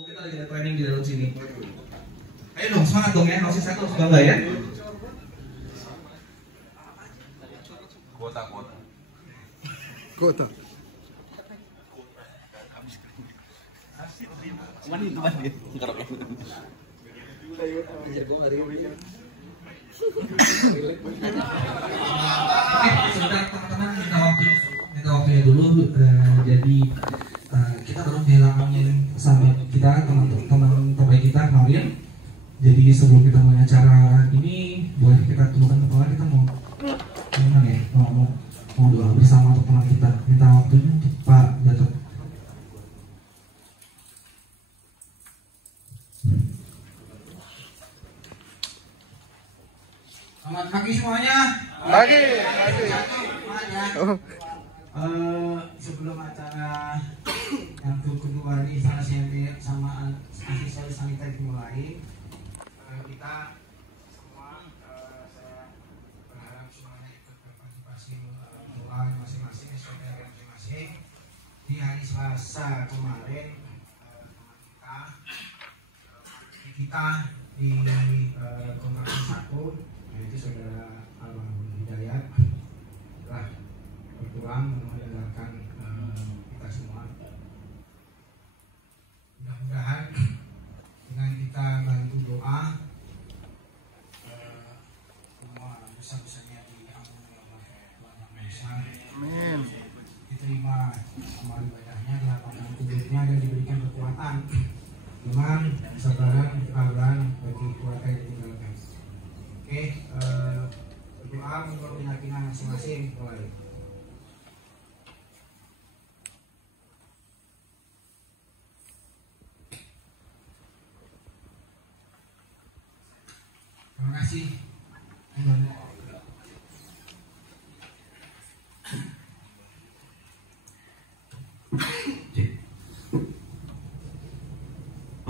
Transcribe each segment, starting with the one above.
Kita lagi ada training di dalam sini. Ayo dong, semangat dong ya, masih satu bangga ya. Kota. Sebentar teman-teman, minta waktunya dulu. Jadi kita baru kehilangan sahabat kita, teman terbaik kita kemarin. Jadi sebelum kita mulai acara ini, boleh kita tundukkan kepala, kita mau gimana ya? Mau doa bersama untuk teman kita. Minta waktunya untuk Pak Gatot. Selamat pagi semuanya. Pagi. Sebelum acara yang kedua di sana CMD sama asisten sanita dimulai, kita semua saya berharap semuanya ikut berpartisipasi doa masing-masing SOP masing-masing. Di hari Selasa kemarin kita di kontraksi 1 yaitu saudara Almarhum Hidayat telah berpulang meninggalkan kita semua. Mudah-mudahan dengan kita bantu doa semua dosa-dosanya diampuni oleh Tuhan Yang Maha Esa. Amin. Diterima amal ibadahnya, dilapangkan kuburnya dan diberikan kekuatan, iman, kesabaran, kesabaran bagi keluarga yang ditinggalkan. Oke, berdoa menurut keyakinan masing-masing mulai. Terima kasih.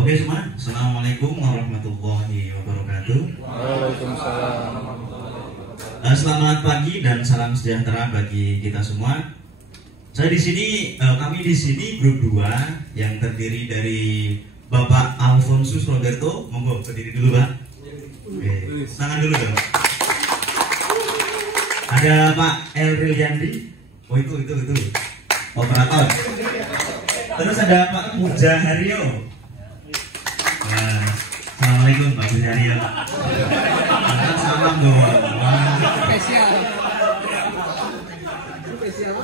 Oke semua, Assalamualaikum warahmatullahi wabarakatuh. Waalaikumsalam. Selamat pagi dan salam sejahtera bagi kita semua. Saya di sini, kami di sini grup 2 yang terdiri dari Bapak Alfonsus Roberto. Monggo berdiri dulu, Pak. Oke, tangan dulu dong. Ada Pak Elril Yandi. Oh itu operator. Terus ada Pak Puja Haryo. Nah, Assalamualaikum Pak Puja Haryo. Salam dong.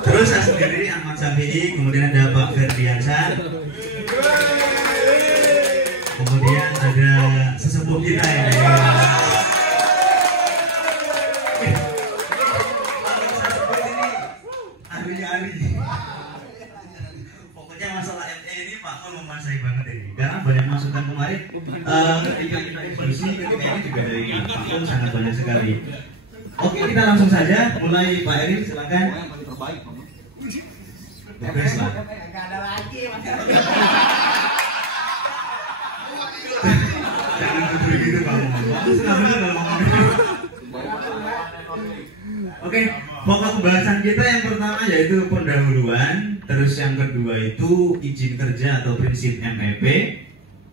Terus saya sendiri Ahmad Syafi'i, kemudian ada Pak Ferdiansyah. Kemudian ada sesepuh kita ya. Pokoknya masalah ME ini Pak Kol menguasai banget ini. Karena banyak masukan kemarin ketika kita evolusi ketika ini juga dari Pak Kol sangat banyak sekali. Oke, kita langsung saja mulai. Pak Erin silakan. Bebas lah. Gak ada lagi. Jangan begitu Pak. Sudah benar loh. Oke, pokok pembahasan kita yang pertama yaitu pendahuluan, terus yang kedua itu izin kerja atau prinsip MEP.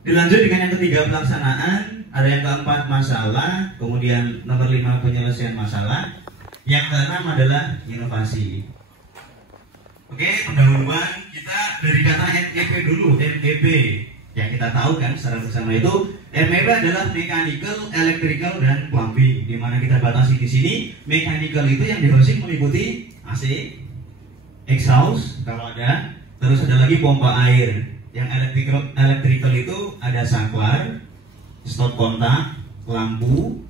Dilanjut dengan yang ketiga pelaksanaan, ada yang keempat masalah, kemudian nomor 5 penyelesaian masalah, yang keenam adalah inovasi. Oke, pendahuluan kita dari kata MEP dulu, MEP. Yang kita tahu kan secara bersama itu MEP adalah mechanical, electrical, dan plumbing. Di mana kita batasi di sini, mechanical itu yang di housing meliputi AC, exhaust kalau ada, terus ada lagi pompa air. Yang electrical itu ada saklar, stop kontak, lampu,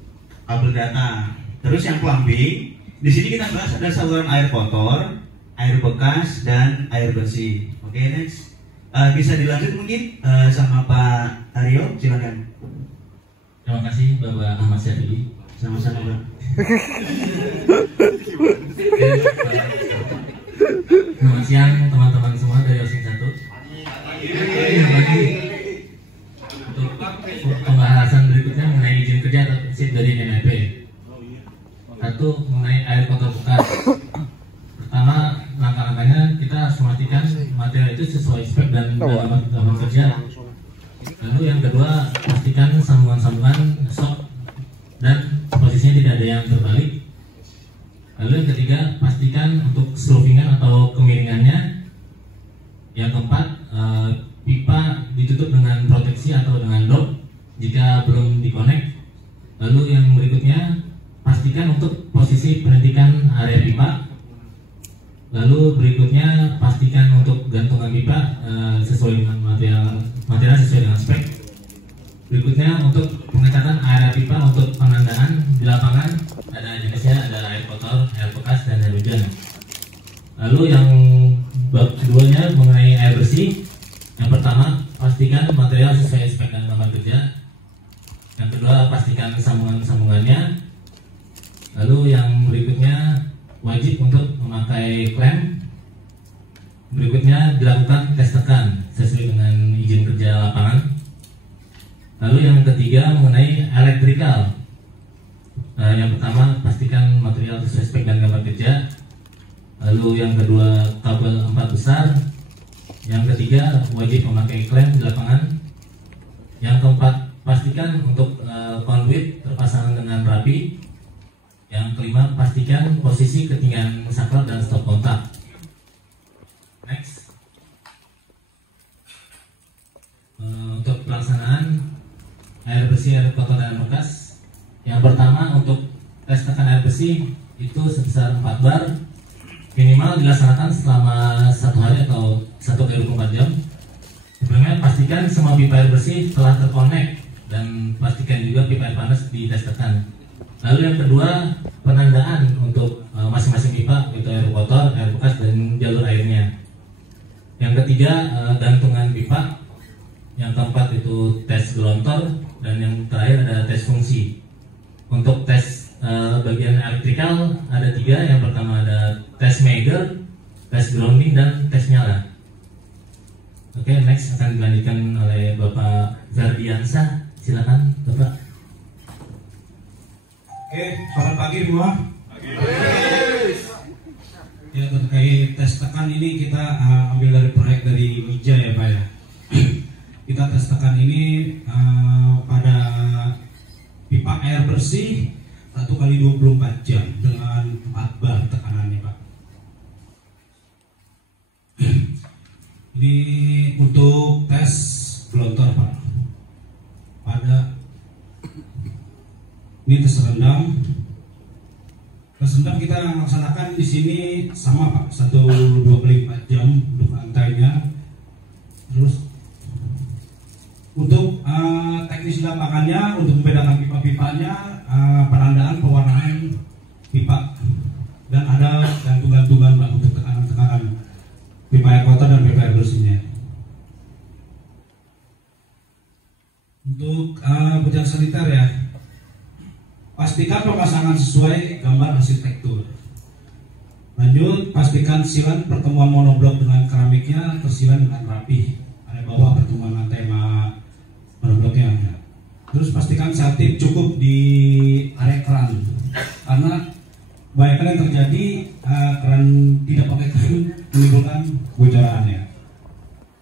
kabel data. Terus yang plumbing, di sini kita bahas ada saluran air kotor, air bekas, dan air bersih. Oke, next. Bisa dilanjut mungkin sama Pak Aryo, silakan. Terima kasih Bapak Ahmad Syafi'i. Sama-sama Pak. Selamat siang teman-teman semua dari Osing 1. Bagi untuk pembahasan berikutnya mengenai izin kerja atau prinsip dari MEP. Satu, mengenai air kotor bekas. Pertama, langkah-langkahnya kita harus memastikan material itu sesuai spek dan dalam kerja Lalu yang kedua, pastikan sambungan-sambungan shock dan posisinya tidak ada yang terbalik. Lalu yang ketiga, pastikan untuk slopingan atau kemiringannya. Yang keempat, pipa ditutup dengan proteksi atau dengan dop jika belum dikonek. Lalu yang berikutnya, pastikan untuk posisi penentikan area pipa. Lalu berikutnya, pastikan untuk gantungan pipa sesuai dengan material sesuai dengan spek. Berikutnya, untuk pengecatan area pipa untuk penandaan di lapangan ada jenisnya, ada air kotor, air bekas, dan air hujan. Lalu yang bab keduanya mengenai air bersih. Yang pertama, pastikan material sesuai spek dan gambar kerja. Yang kedua, pastikan sambungan-sambungannya. Lalu yang berikutnya, wajib untuk memakai klem. Berikutnya, dilakukan tes tekan sesuai dengan izin kerja lapangan. Lalu yang ketiga, mengenai elektrikal. Yang pertama, pastikan material sesuai spek dan gambar kerja. Lalu yang kedua, kabel 4 besar. Yang ketiga, wajib memakai klem di lapangan. Yang keempat, pastikan untuk konduit terpasang dengan rapi. Yang kelima, pastikan posisi ketinggian saklar dan stop kontak. Next. Untuk pelaksanaan air bersih, air kotor, dan air bekas. Yang pertama, untuk tes tekan air bersih itu sebesar 4 bar. Minimal dilaksanakan selama 1 hari atau 1 kali 24 jam. Sebelumnya pastikan semua pipa air bersih telah terkonek dan pastikan juga pipa air panas di tes tekan. Lalu yang kedua, penandaan untuk masing-masing pipa, yaitu air kotor, air bekas, dan jalur airnya. Yang ketiga, gantungan pipa. Yang keempat itu tes gelontor, dan yang terakhir ada tes fungsi. Untuk tes bagian elektrikal ada 3. Yang pertama ada tes Meiger, tes grounding, dan tes nyala. Oke, next akan dilanjutkan oleh Bapak Ferdiansyah. Silakan Bapak. Oke, selamat pagi semua. Ya, terkait tes tekan ini kita ambil dari proyek dari Mija ya Pak ya. Kita tes tekan ini pada pipa air bersih 1 kali 24 jam dengan 4 bar tekanannya Pak. Ini untuk tes gelontor Pak. Ini tes rendam. Tes rendam kita laksanakan di sini sama Pak, 1-2 kali 4 jam untuk lantainya. Terus untuk teknis lapangannya, untuk membedakan pipa-pipanya, penandaan pewarnaan pipa, dan ada gantungan-gantungan Pak untuk tekanan-tekanan pipa air kotor dan pipa air bersihnya. Untuk bujang saniter ya, pastikan pemasangan sesuai gambar arsitektur. Lanjut, pastikan silan pertemuan monoblok dengan keramiknya tersilan dengan rapi. Ada bawah pertemuan lantai monobloknya. Terus pastikan selotip cukup di area keran, karena banyak yang terjadi keran tidak pakai keran menimbulkan bocorannya.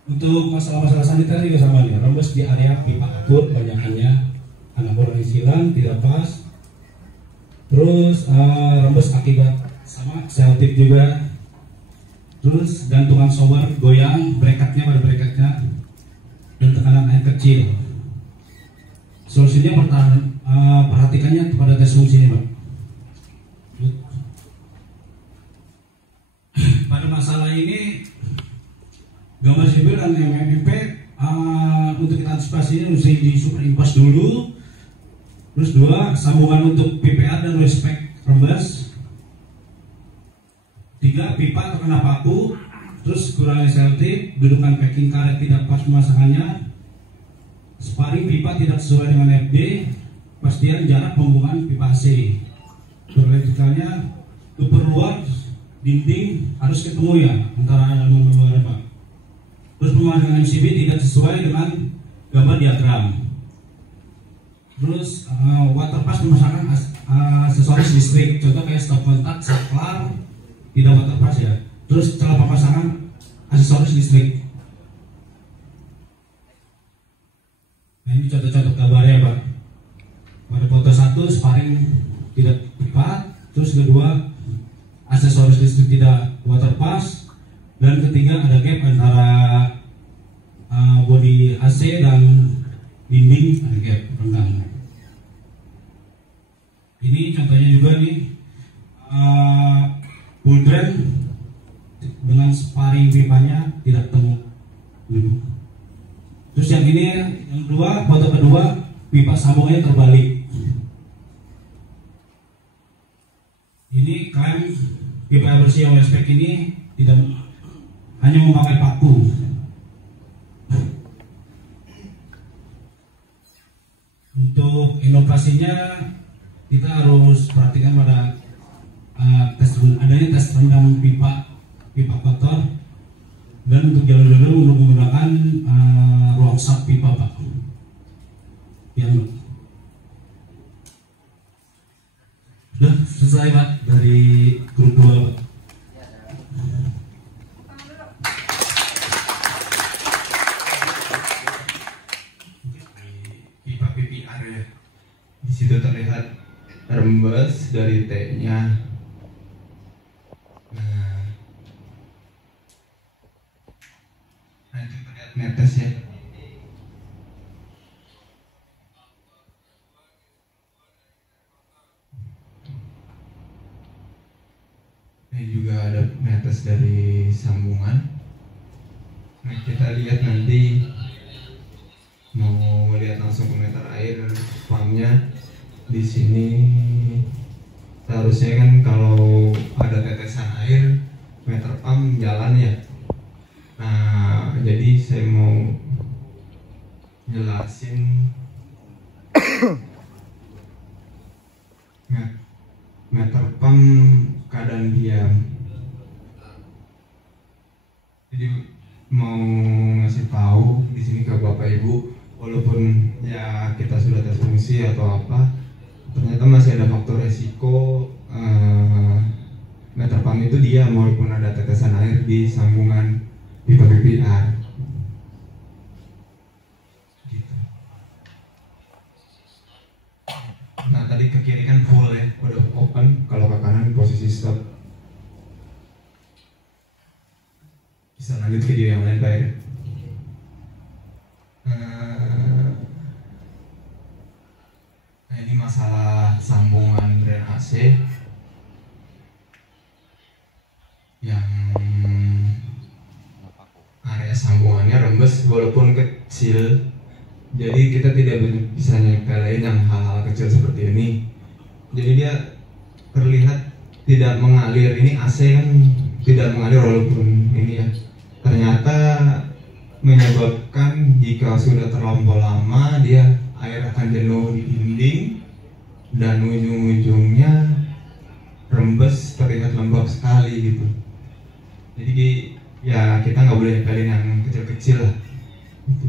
Untuk masalah-masalah saniter juga sama nih, rembes di area pipa atur banyakannya, anak orang silang tidak pas. Terus rembes akibat sama selotip juga. Terus gantungan shower goyang, bracketnya pada bracketnya, dan tekanan air kecil. Solusinya perhatikannya pada tes fungsi ini Pak. Pada masalah ini gambar sipil dan MMP untuk kita antisipasi ini mesti di superimpos dulu. Terus 2, sambungan untuk PPR dan respek rembes. 3, pipa terkena paku. Terus kurangi selotip, dudukan packing karet tidak pas pemasangannya. Sparing pipa tidak sesuai dengan FD. Pastian jarak pembuangan pipa AC. Vertikalnya diperluas, dinding harus ketemu ya antara dalam dan luar Pak. Terus pemasangan MCB tidak sesuai dengan gambar diagram. Terus waterpass pemasangan aksesoris listrik, contoh kayak stop kontak, saklar tidak waterpass ya. Terus cara pemasangan aksesoris listrik. ini contoh-contoh gambarnya Pak. Pada foto 1 sparring tidak tepat, terus kedua aksesoris listrik tidak waterpass, dan ketiga ada gap antara bodi AC dan dinding, ada gap renggang. Ini contohnya juga nih full drain dengan sparring pipanya tidak temu. Terus yang ini yang kedua, foto kedua, pipa sambungannya terbalik. Ini klaim pipa air bersih OSPEC ini tidak hanya memakai paku. Untuk inovasinya kita harus perhatikan pada adanya tes rendam pipa kotor, dan untuk jalur-jalur untuk menggunakan ruang sap pipa Pak. Yang sudah selesai Pak dari grup 2 Pak. Pipa PPR ya. Di situ terlihat rembes dari T-nya. Nah itu terlihat netes ya. Ini juga ada netes dari sambungan. Nah kita lihat nanti, mau melihat langsung ke meter air pumpnya di sini. Seharusnya kan kalau ada tetesan air, meter pump jalan ya. Nah jadi saya mau jelasin meter pump keadaan diam. Jadi mau ngasih tahu di sini ke Bapak Ibu, walaupun ya kita sudah tes fungsi atau apa, ternyata masih ada faktor resiko meter pump itu diam walaupun ada tetesan air di sambungan pipa PPR. Gitu. Nah tadi ke kiri kan full ya, udah open. Kalau ke kanan posisi stop. Bisa lanjut video yang lain Pak ya. Nah ini masalah sambungan drain AC yang area sambungannya rembes walaupun kecil, jadi kita tidak bisa nyepelein yang hal-hal kecil seperti ini. Jadi dia terlihat tidak mengalir. Ini AC kan tidak mengalir walaupun ini ya, ternyata menyebabkan jika sudah terlampau lama dia air akan jenuh di dinding dan ujung-ujungnya rembes, terlihat lembab sekali gitu. Jadi ya kita nggak boleh nyepelin yang kecil-kecil lah gitu.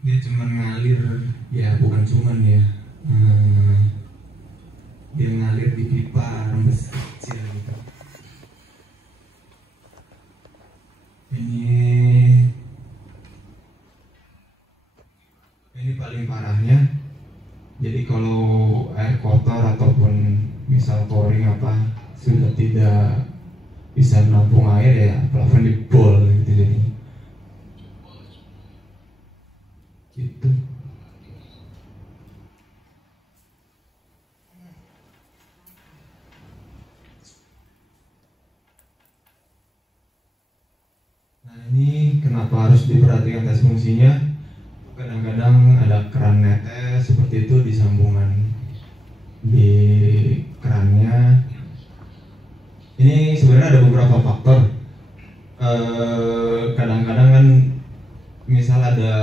Dia cuma ngalir, ya bukan cuman ya, dia ngalir di pipa rembes kecil gitu. Ini paling parahnya. Jadi kalau air kotor ataupun misal pouring apa sudah tidak bisa menampung air, ya plafon dibol gitu jadi. Gitu. Nah ini kenapa harus diperhatikan tes fungsinya? Kadang-kadang ada keran netes seperti itu di sambungan di kerannya. Ini sebenarnya ada beberapa faktor. Kadang-kadang kan misal ada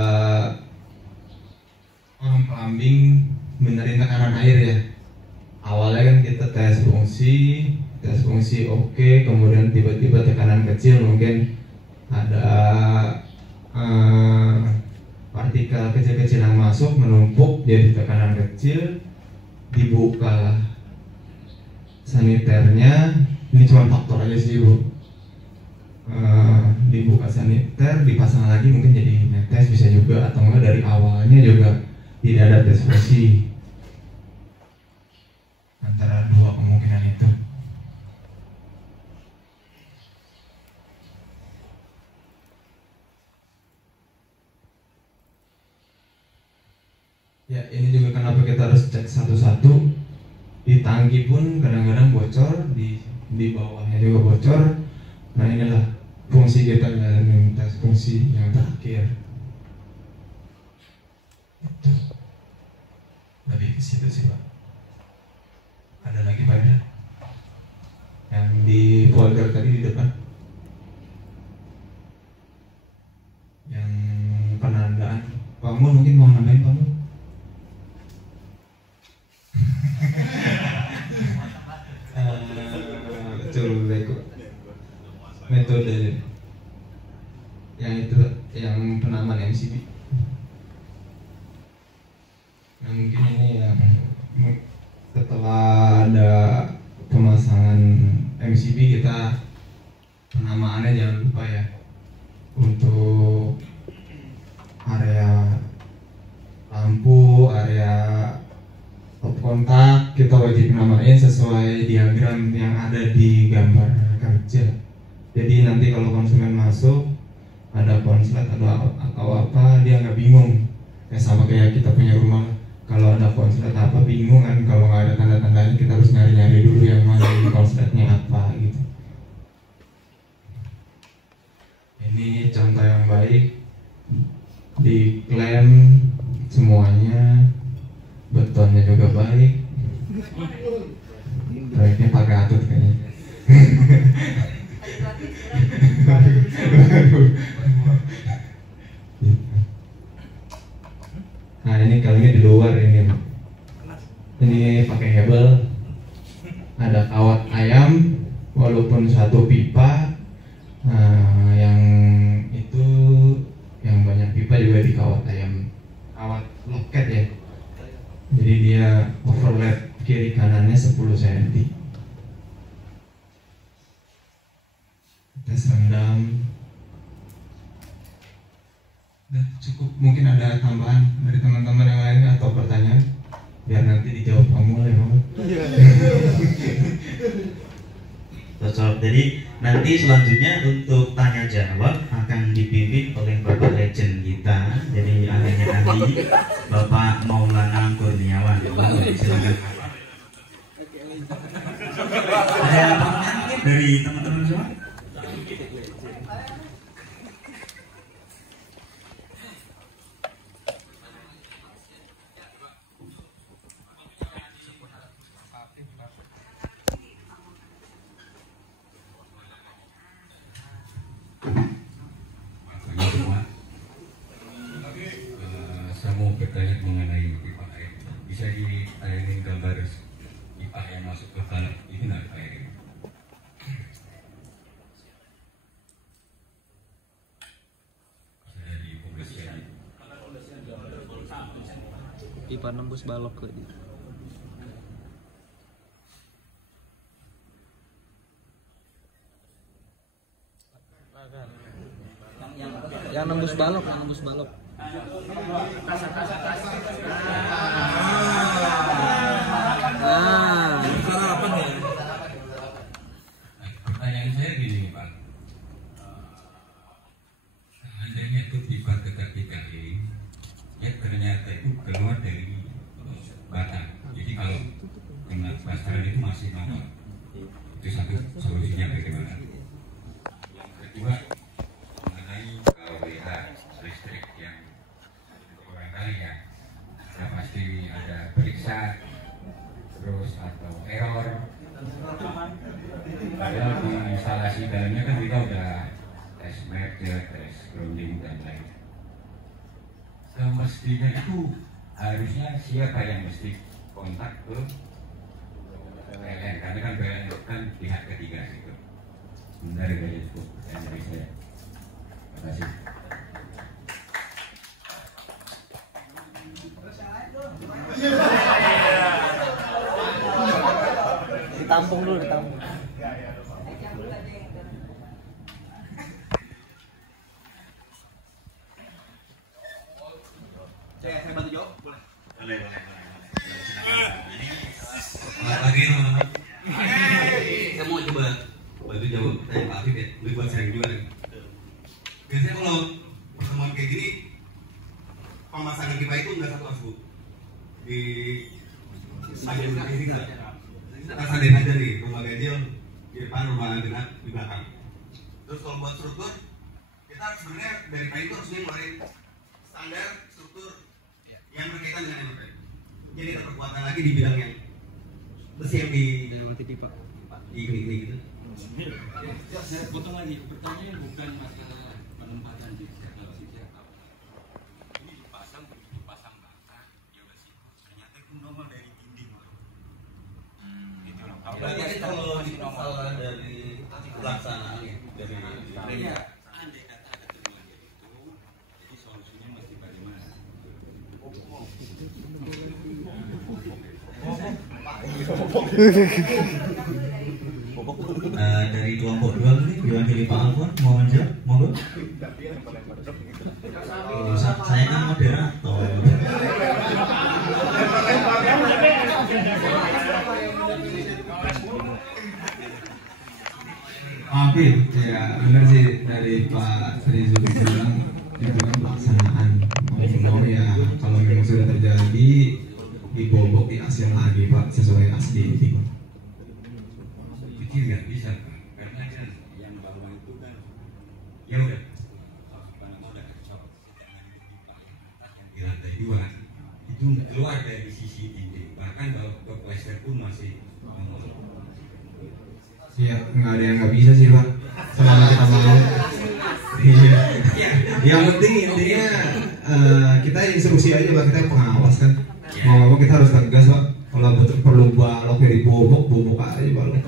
orang plumbing benerin tekanan air ya. Awalnya kan kita tes fungsi oke, kemudian tiba-tiba tekanan kecil, mungkin ada partikel kecil-kecil yang masuk menumpuk jadi tekanan kecil, dibuka saniternya. Ini cuma faktor aja sih Bu. dibuka saniter, dipasang lagi mungkin jadi netes bisa juga, atau enggak dari awalnya juga tidak ada tes versi. Antara dua kemungkinan itu. Ya, ini juga kenapa kita harus cek satu-satu. Di tangki pun kadang-kadang bocor, di bawahnya juga bocor. Nah, inilah fungsi kita dalam minta fungsi yang terakhir. Itu lebih ke situ sih, Pak. Ada lagi Pak ya? Yang di folder tadi di depan. Yang penandaan. Pak Mun mungkin mau nambahin, Pak Mun? Metode yang itu, yang penamaan MCB. Nah, mungkin ini yang setelah ada pemasangan MCB kita penamaannya jangan lupa ya. Untuk area lampu, area top kontak kita wajib namain sesuai diagram yang ada di gambar kerja. Jadi nanti kalau konsumen masuk ada konslet atau apa, dia nggak bingung. Ya sama kayak kita punya rumah, kalau ada konslet apa bingung kan, kalau nggak ada tanda-tandanya kita harus nyari-nyari dulu yang mana ini konsletnya apa gitu. Ini contoh yang baik, diklaim semuanya, betonnya juga baik, proyeknya pakai atut kayaknya. Nah ini kali ini di luar ini pakai hebel, ada kawat ayam walaupun satu pipa. Nah, yang itu yang banyak pipa juga di kawat ayam, kawat loket ya. Jadi dia overlap kiri kanannya 10 cm. Tes rendam. Nah, cukup, mungkin ada tambahan dari teman-teman yang lain atau pertanyaan biar nanti dijawab kamu ya, Bang. Cocok. Jadi nanti selanjutnya untuk tanya jawab akan dipimpin oleh Bapak Legend kita. Jadi ahlinya ahli Bapak Maulana Kurniawan. Silakan. Ada pertanyaan mungkin dari teman-teman semua? Saya mau bertanya mengenai pipa air. Bisa ditayangin gambar pipa yang masuk ke tanah ini nggak air? Dari pembersihan. Pipa nembus balok ke dia. Yang nembus balok, yang nembus balok. Nah, Sarapan ya. Pertanyaan saya gini Pak, seandainya itu pipa tetap dikali, ya ternyata itu keluar dari batang. Jadi kalau kena plasteran itu masih normal. Itu satu solusinya bagaimana? Yang kedua mengenai KWH listrik yang barangkali ya, ya pasti ada periksa terus atau error. Padahal di instalasi dalamnya kan kita udah tes merger, tes grounding dan lain. Semestinya itu harusnya siapa yang mesti kontak ke PLN, karena kan PLN kan pihak ketiga itu. Dari itu yang dari saya. Terima kasih. ditampung dulu, ditampung. Boleh. Selamat pagi teman-teman. Saya mau coba bantu jawab pertanyaan Pak Afif ya. Gue buat sharing juga nih. Biasanya kalau pertemuan kayak gini, pemasangan pipa itu nggak satu asbu. Di bagian kiri nggak. Kita sadain aja nih, rumah ganjil di depan, rumah genap di belakang. Terus kalau buat struktur, kita sebenarnya dari kayu itu harusnya ngeluarin standar struktur yang berkaitan dengan MFP. Jadi kita perkuatkan lagi di bidang yang besi yang di ini gitu. Saya potong lagi, pertanyaan bukan masalah penempatan di sekitar siapa. Ini dipasang bata, ya besi. Ternyata itu nomor dari dinding. Gitu loh. Berarti kalau di masalah dari pelaksanaan ya, dari andai kata ada temuan itu, jadi solusinya mesti bagaimana? Dari kelompok 2 nih, diwakili Pak Alfon, mau menjawab, monggo. Saya kan moderator. Afif, ya benar sih dari Pak Rizul bilang itu kan pelaksanaan. Mau ya kalau memang sudah terjadi dibobok di ASEAN lagi Pak sesuai asli. pikir nggak bisa karena kan yang bawah itu kan ya udah yang di lantai 2 itu keluar dari sisi dinding, bahkan kalau ke plaster pun masih Ya nggak ada yang nggak bisa sih Pak selama kita mau. Yang penting intinya kita instruksi aja Pak, kita pengawas kan. Mau kita harus tegas Pak. Kalau perlu balok dari bobok aja balok.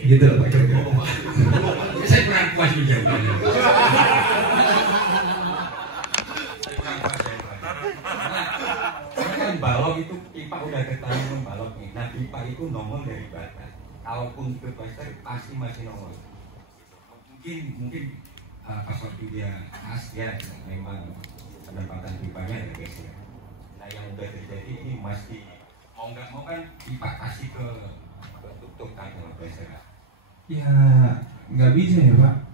Gitu lah Pak kira-kira. saya kurang puas menjawabnya. Kan balok itu pipa udah ketahuan membalok nih. Nah pipa itu nongol dari bata. Kalaupun ke plaster pasti masih nongol. Mungkin pas waktu dia khas ya memang penempatan pipanya ada geser. Nah yang udah terjadi ini mesti mau nggak mau kan pipa kasih ke tutup kan kalau plaster. Ya nggak bisa ya Pak.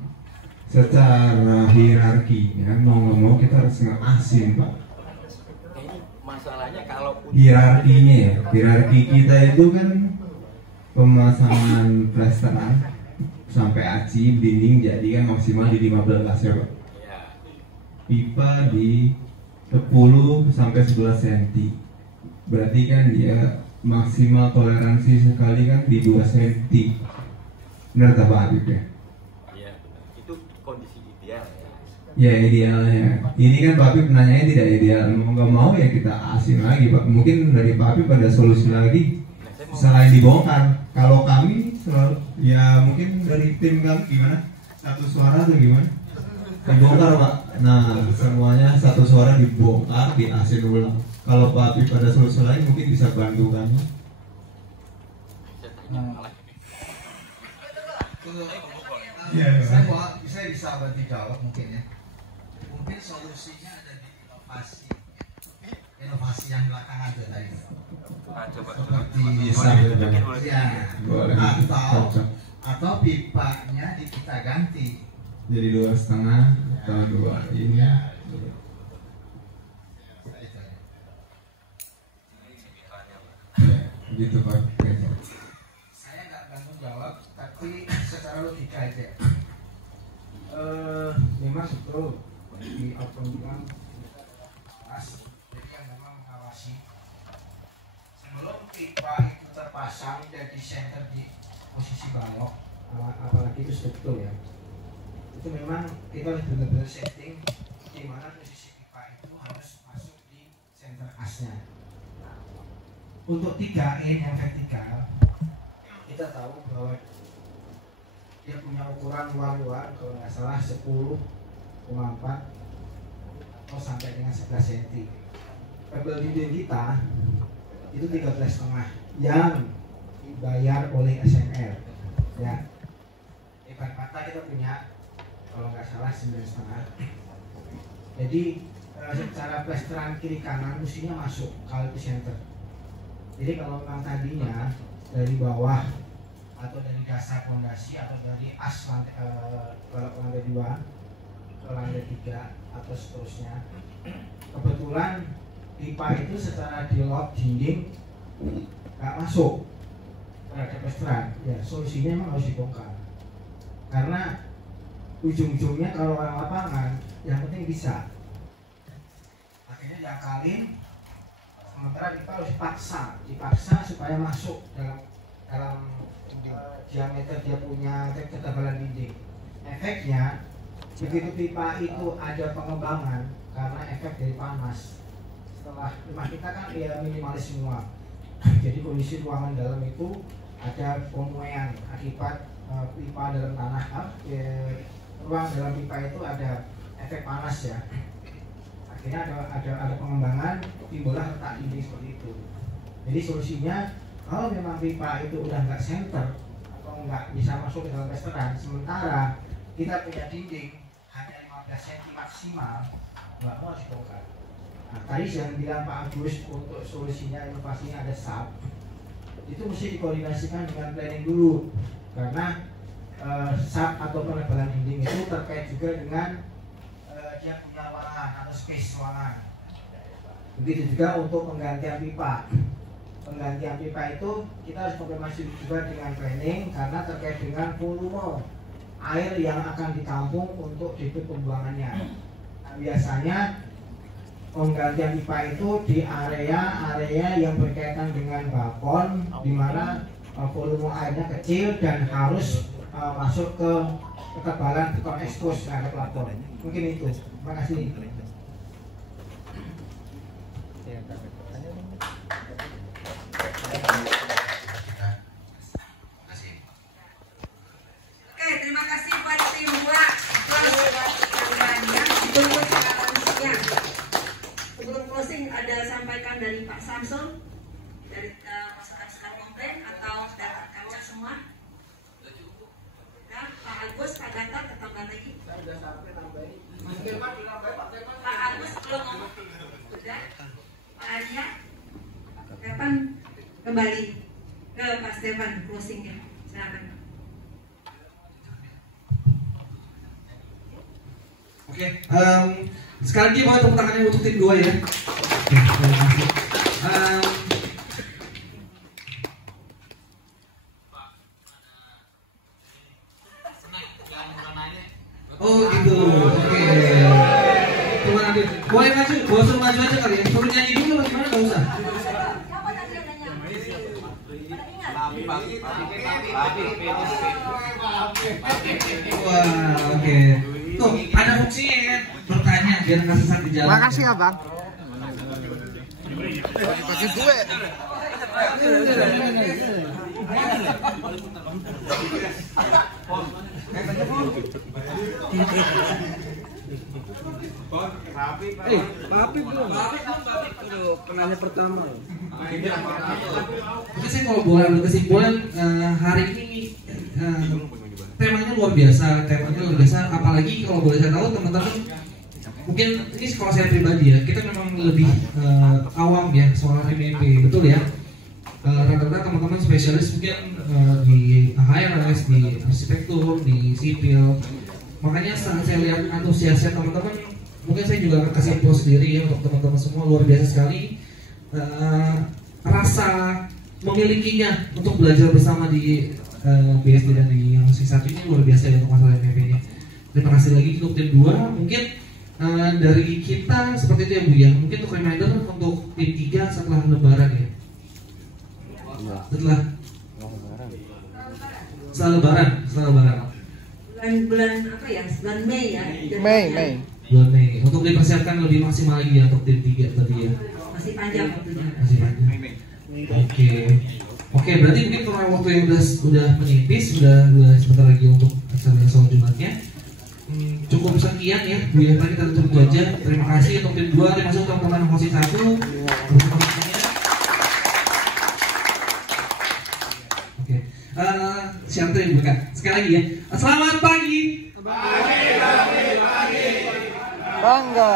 Secara hierarki ya mau nggak mau kita harus ngelasin Pak. Ini masalahnya kalau Hierarkinya ya, hierarki kita itu kan pemasangan plesteran sampai aci dinding jadi kan maksimal di 15 ya Pak. Pipa di 10 sampai 11 cm. Berarti kan dia maksimal toleransi sekali kan di 2 cm. Benar tak Pak Habib ya? Iya, itu kondisi ideal ya. Ya idealnya. Ini kan Pak Habib nanyanya tidak ideal. Mau nggak mau ya kita asin lagi Pak. Mungkin dari Pak Habib ada solusi lagi selain dibongkar. Kalau kami selalu, ya mungkin dari tim kami gimana? Satu suara atau gimana? Dibongkar Pak. Nah semuanya satu suara dibongkar, diasin ulang. Kalau Pak Habib ada solusi lain mungkin bisa bantu kami. Saya bisa bantu jawab mungkin ya. Mungkin solusinya ada di inovasi yang belakangan tadi. Seperti ya, atau pipanya kita ganti. Jadi 2,5 atau 2 ini. Gitu Pak. Saya nggak bantu jawab, tapi secara logika aja. Memang betul di open bilang jadi yang memang mengawasi sebelum pipa itu terpasang dan di center di posisi balok, apalagi itu struktur ya. Itu memang kita harus benar-benar setting di mana posisi pipa itu harus masuk di center asnya. Untuk 3E yang vertikal, kita tahu bahwa dia punya ukuran luar kalau nggak salah 10,4 atau sampai dengan 11 cm. Pebel dinding kita itu 13,5 yang dibayar oleh SMR. Ya, ibarat kata kita punya kalau nggak salah 9,5. Jadi secara plesteran kiri kanan mestinya masuk kalau itu center. Jadi kalau memang tadinya dari bawah atau dari dasar fondasi atau dari as lantai, lantai 2 ke lantai 3 atau seterusnya, kebetulan pipa itu secara dilot dinding nggak masuk terhadap plesteran, ya solusinya memang harus dibongkar. Karena ujung-ujungnya kalau orang lapangan yang penting bisa, akhirnya diakalin, sementara kita harus dipaksa supaya masuk dalam diameter dia punya ketebalan dinding. Efeknya begitu pipa itu ada pengembangan karena efek dari panas. Setelah rumah kita kan ya minimalis semua, jadi kondisi ruangan dalam itu ada pemuaian akibat pipa dalam tanah, ruang dalam pipa itu ada efek panas ya. Akhirnya ada pengembangan, timbullah retak dinding seperti itu. Jadi solusinya kalau memang pipa itu udah nggak center atau nggak bisa masuk ke dalam plesteran, sementara kita punya dinding hanya 15 cm maksimal, nggak mau harus bongkar. Nah, tadi yang bilang Pak Agus untuk solusinya inovasinya ada SAP, itu mesti dikoordinasikan dengan planning dulu, karena SAP atau penebalan dinding itu terkait juga dengan dia punya ruangan atau space ruangan. Begitu juga untuk penggantian pipa. Penggantian pipa itu kita harus konfirmasi juga dengan planning karena terkait dengan volume air yang akan ditampung untuk debit pembuangannya. Nah, biasanya penggantian pipa itu di area-area yang berkaitan dengan balkon, di mana volume airnya kecil dan harus masuk ke ketebalan beton ekspos terhadap plafon. Mungkin itu. Terima kasih. Oke, terima kasih buat tim 2 yang ditunggu selanjutnya. Sebelum closing ada sampaikan dari Pak Samsul dari masukan komplain atau data kaca semua. Dan Pak Agus, Pak Gatot tambah lagi. Pak Agus belum ngomong. Sudah. Pak Arya, kapan kembali ke Pak Stefan closingnya? Silakan. Oke, sekali lagi mau tepuk tangannya untuk tim 2 ya. Oke, terima kasih. Oh gitu, oke. Gimana Adit? Boleh maju, bosan maju aja kali ya. Perlu nyanyi dulu atau gimana? Nggak usah. Wah, oke. Tuh, ada fungsinya ya, bertanya biar nggak sesat di jalan. Makasih ya bang. Bagi gue. Papi belum. Aduh, penanya pertama. Oke, saya kalau boleh ambil kesimpulan hari ini temanya luar biasa, apalagi kalau boleh saya tahu teman-teman, mungkin ini sekolah saya pribadi ya, kita memang lebih awam ya soal MEP, betul ya. Rata-rata teman-teman spesialis mungkin di HRS, di arsitektur, di sipil. Makanya saat saya lihat antusiasnya teman-teman, mungkin saya juga akan kasih plus sendiri ya untuk teman-teman semua, luar biasa sekali. Rasa memilikinya untuk belajar bersama di BSD dan di yang satu ini luar biasa ya untuk masalah MEP ini. Terima kasih lagi untuk tim 2. Mungkin dari kita seperti itu ya Bu ya. Mungkin untuk reminder untuk tim 3 setelah lebaran ya. Setelah lebaran. Bulan apa ya? Bulan Mei ya. Bulan Mei. Untuk dipersiapkan lebih maksimal lagi ya untuk tim 3 tadi ya. Masih panjang waktunya. Masih panjang. Oke, berarti mungkin karena waktu yang udah menipis, udah sebentar lagi untuk acara sholat Jumatnya. Cukup sekian ya, Bu ya. Kita tutup aja. Terima kasih untuk tim 2, terima kasih teman-teman Hosi 1. Oke. Siapa yang buka? Sekali lagi ya. Selamat pagi. Bangga.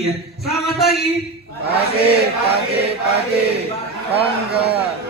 pagi ya. Selamat pagi. Pagi. Bangga.